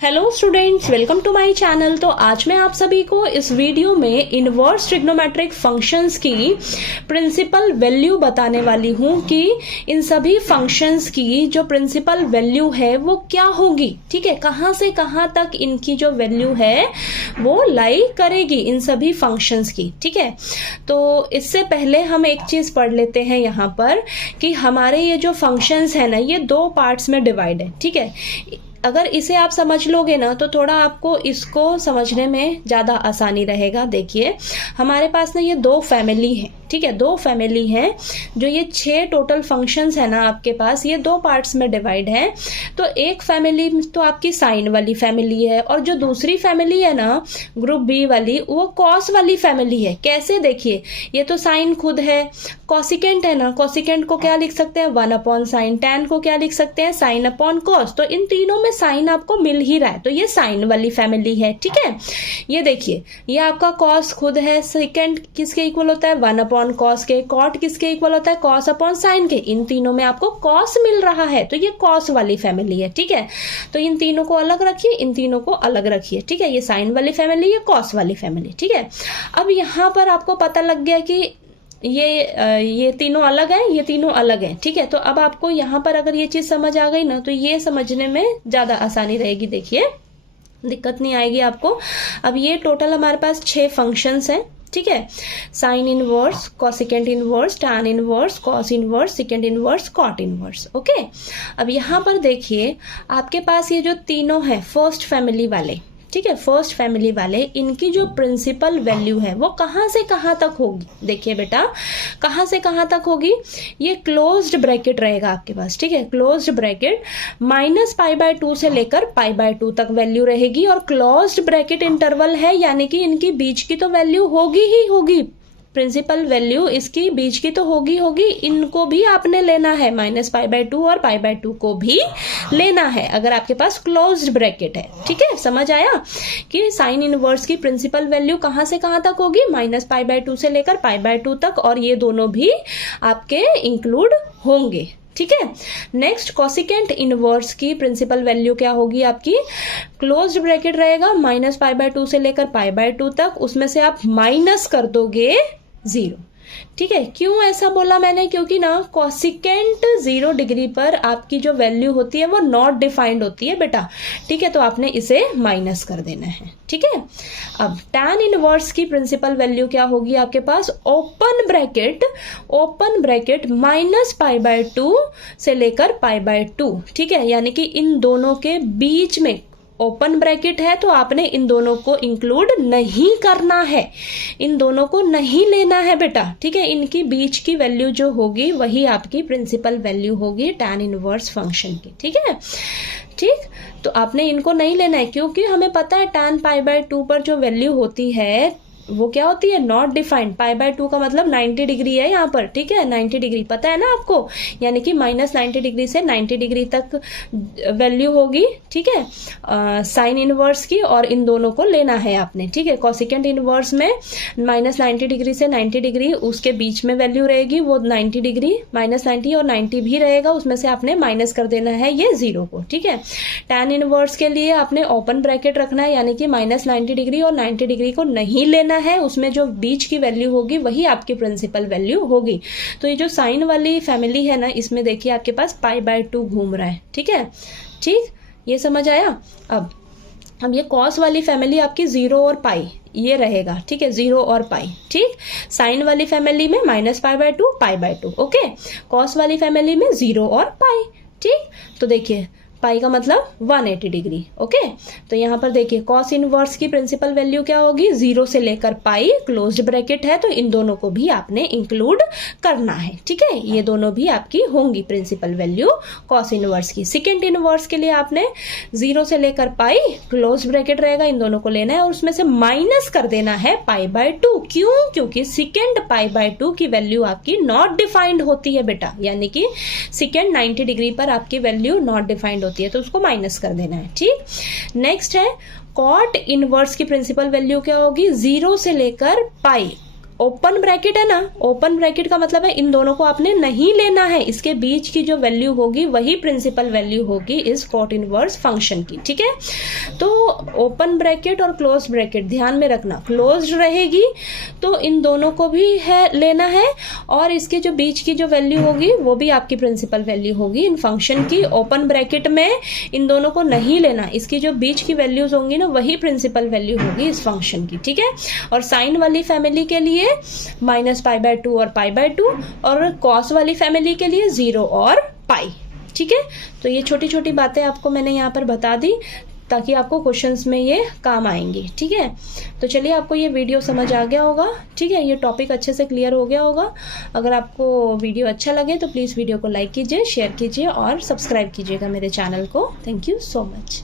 Hello students, welcome to my channel. तो आज मैं आप सभी को इस वीडियो में इनवर्स ट्रिग्नोमेट्रिक फंक्शंस की प्रिंसिपल वैल्यू बताने वाली हूं कि इन सभी फंक्शंस की जो प्रिंसिपल वैल्यू है वो क्या होगी। ठीक है, कहां से कहां तक इनकी जो वैल्यू है वो लाई करेगी इन सभी फंक्शंस की। ठीक है, तो इससे पहले हम एक चीज पढ़ लेते हैं यहाँ पर कि हमारे ये जो फंक्शंस है ना, ये दो पार्ट्स में डिवाइड है। ठीक है, अगर इसे आप समझ लोगे ना तो थोड़ा आपको इसको समझने में ज्यादा आसानी रहेगा। देखिए, हमारे पास ना ये दो फैमिली है। ठीक है, दो फैमिली है। जो ये 6 टोटल फंक्शंस है ना आपके पास, ये दो पार्ट्स में डिवाइड है। तो एक फैमिली तो आपकी साइन वाली फैमिली है और जो दूसरी फैमिली है ना ग्रुप बी वाली, वो कॉस वाली फैमिली है। कैसे, देखिए, ये तो साइन खुद है, कॉसिकेंट है ना, कॉसिकेंट को क्या लिख सकते हैं 1 अपॉन साइन, टैन को क्या लिख सकते हैं साइन अपॉन कॉस। तो इन तीनों में साइन आपको मिल ही रहा है, तो ये साइन वाली फैमिली है। ठीक है, ये देखिए, ये आपका कॉस खुद है, सेकेंड किसके इक्वल होता है 1 अपॉन कॉस के, कॉट किसके इक्वल होता है कॉस अपॉन साइन के। इन तीनों में आपको कॉस मिल रहा है, तो ये कॉस वाली फैमिली है। ठीक है, तो इन तीनों को अलग रखिए, इन तीनों को अलग रखिए। ठीक है, ये साइन वाली फैमिली, ये कॉस वाली फैमिली। ठीक है, अब यहां पर आपको पता लग गया कि ये तीनों अलग हैं, ये तीनों अलग हैं। ठीक है, तो अब आपको यहाँ पर अगर ये चीज समझ आ गई ना तो ये समझने में ज्यादा आसानी रहेगी। देखिए, दिक्कत नहीं आएगी आपको। अब ये टोटल हमारे पास 6 फंक्शंस हैं। ठीक है, sine inverse, cosecant inverse, tan inverse, cos inverse, secant inverse, cot inverse. Okay, अब यहाँ पर देखिए आपके पास ये जो तीनों है फर्स्ट फैमिली वाले, ठीक है, फर्स्ट फैमिली वाले, इनकी जो प्रिंसिपल वैल्यू है वो कहां से कहां तक होगी। देखिए बेटा, कहां से कहां तक होगी, ये क्लोज्ड ब्रैकेट रहेगा आपके पास। ठीक है, क्लोज्ड ब्रैकेट -π/2 से लेकर π/2 तक वैल्यू रहेगी और क्लोज्ड ब्रैकेट इंटरवल है, यानी कि इनकी बीच की तो वैल्यू होगी ही होगी। प्रिंसिपल वैल्यू इसकी बीच की तो होगी, इनको भी आपने लेना है, -π/2 और π/2 को भी लेना है अगर आपके पास क्लोज्ड ब्रैकेट है। ठीक है, समझ आया कि साइन इनवर्स की प्रिंसिपल वैल्यू कहां से कहां तक होगी, -π/2 से लेकर π/2 तक, और ये दोनों भी आपके इंक्लूड होंगे। ठीक है, नेक्स्ट कॉसिकेंट इनवर्स की प्रिंसिपल वैल्यू क्या होगी आपकी, क्लोज्ड ब्रैकेट रहेगा -π/2 से लेकर π/2 तक, उसमें से आप माइनस कर दोगे 0। ठीक है, क्यों ऐसा बोला मैंने, क्योंकि ना कॉसिकेंट 0 डिग्री पर आपकी जो वैल्यू होती है वो नॉट डिफाइंड होती है बेटा। ठीक है, तो आपने इसे माइनस कर देना है। ठीक है, अब टैन इनवर्स की प्रिंसिपल वैल्यू क्या होगी आपके पास, ओपन ब्रैकेट -π/2 से लेकर π/2। ठीक है, यानी कि इन दोनों के बीच में ओपन ब्रैकेट है, तो आपने इन दोनों को इंक्लूड नहीं करना है, इन दोनों को नहीं लेना है बेटा। ठीक है, इनकी बीच की वैल्यू जो होगी वही आपकी प्रिंसिपल वैल्यू होगी टैन इनवर्स फंक्शन की। ठीक है, ठीक, तो आपने इनको नहीं लेना है, क्योंकि हमें पता है टैन π/2 पर जो वैल्यू होती है वो क्या होती है, नॉट डिफाइंड। π/2 का मतलब 90 डिग्री है यहाँ पर। ठीक है, 90 डिग्री पता है ना आपको, यानी कि -90 डिग्री से 90 डिग्री तक वैल्यू होगी। ठीक है, साइन इनवर्स की, और इन दोनों को लेना है आपने। ठीक है, कॉसिकेंट इनवर्स में -90 डिग्री से 90 डिग्री उसके बीच में वैल्यू रहेगी, वो 90 डिग्री, -90 और 90 भी रहेगा, उसमें से आपने माइनस कर देना है ये 0 को। ठीक है, टैन इनवर्स के लिए आपने ओपन ब्रैकेट रखना है, यानी कि -90 डिग्री और 90 डिग्री को नहीं लेना है, उसमें जो बीच की वैल्यू होगी वही आपकी प्रिंसिपल वैल्यू होगी। तो ये जो साइन वाली फैमिली है ना, इसमें देखिए आपके पास π/2 घूम रहा है। ठीक है, ठीक, ये समझ आया। अब ये कॉस वाली फैमिली आपकी 0 और पाई ये रहेगा। ठीक है, 0 और पाई। ठीक, साइन वाली फैमिली में -π/2 π/2। ओके, कॉस वाली फैमिली में 0 और पाई। ठीक, तो देखिए पाई का मतलब 180 डिग्री। ओके, तो यहाँ पर देखिए कॉस इनवर्स की प्रिंसिपल वैल्यू क्या होगी, 0 से लेकर पाई, क्लोज्ड ब्रैकेट है, तो इन दोनों को भी आपने इंक्लूड करना है। ठीक है, ये दोनों भी आपकी होंगी प्रिंसिपल वैल्यू कॉस इनवर्स की। सेकेंड इनवर्स के लिए आपने 0 से लेकर पाई, क्लोज्ड ब्रैकेट रहेगा, इन दोनों को लेना है और उसमें से माइनस कर देना है π/2। क्यों, क्योंकि सेकेंड π/2 की वैल्यू आपकी नॉट डिफाइंड होती है बेटा, यानी कि सेकेंड 90 डिग्री पर आपकी वैल्यू नॉट डिफाइंड होती है, तो उसको माइनस कर देना है। ठीक, नेक्स्ट है कॉट इनवर्स की प्रिंसिपल वैल्यू क्या होगी, 0 से लेकर पाई, ओपन ब्रैकेट है ना, ओपन ब्रैकेट का मतलब है इन दोनों को आपने नहीं लेना है, इसके बीच की जो वैल्यू होगी वही प्रिंसिपल वैल्यू होगी इस कोट इनवर्स फंक्शन की, ठीक है। तो ओपन ब्रैकेट और क्लोज ब्रैकेट ध्यान में रखना, क्लोज्ड रहेगी तो इन दोनों को भी है लेना है, और इसके जो बीच की जो वैल्यू होगी वो भी आपकी प्रिंसिपल वैल्यू होगी इन फंक्शन की। ओपन ब्रैकेट में इन दोनों को नहीं लेना, इसकी जो बीच की वैल्यूज होंगी ना वही प्रिंसिपल वैल्यू होगी इस फंक्शन की, ठीक है। और साइन वाली फैमिली के लिए -π/2 और π/2, और कॉस वाली फैमिली के लिए 0 और पाई, ठीक है। तो ये छोटी छोटी बातें आपको मैंने यहाँ पर बता दी ताकि आपको क्वेश्चंस में ये काम आएंगी, ठीक है। तो चलिए, आपको ये वीडियो समझ आ गया होगा, ठीक है, ये टॉपिक अच्छे से क्लियर हो गया होगा। अगर आपको वीडियो अच्छा लगे तो प्लीज़ वीडियो को लाइक कीजिए, शेयर कीजिए और सब्सक्राइब कीजिएगा मेरे चैनल को। Thank you so much.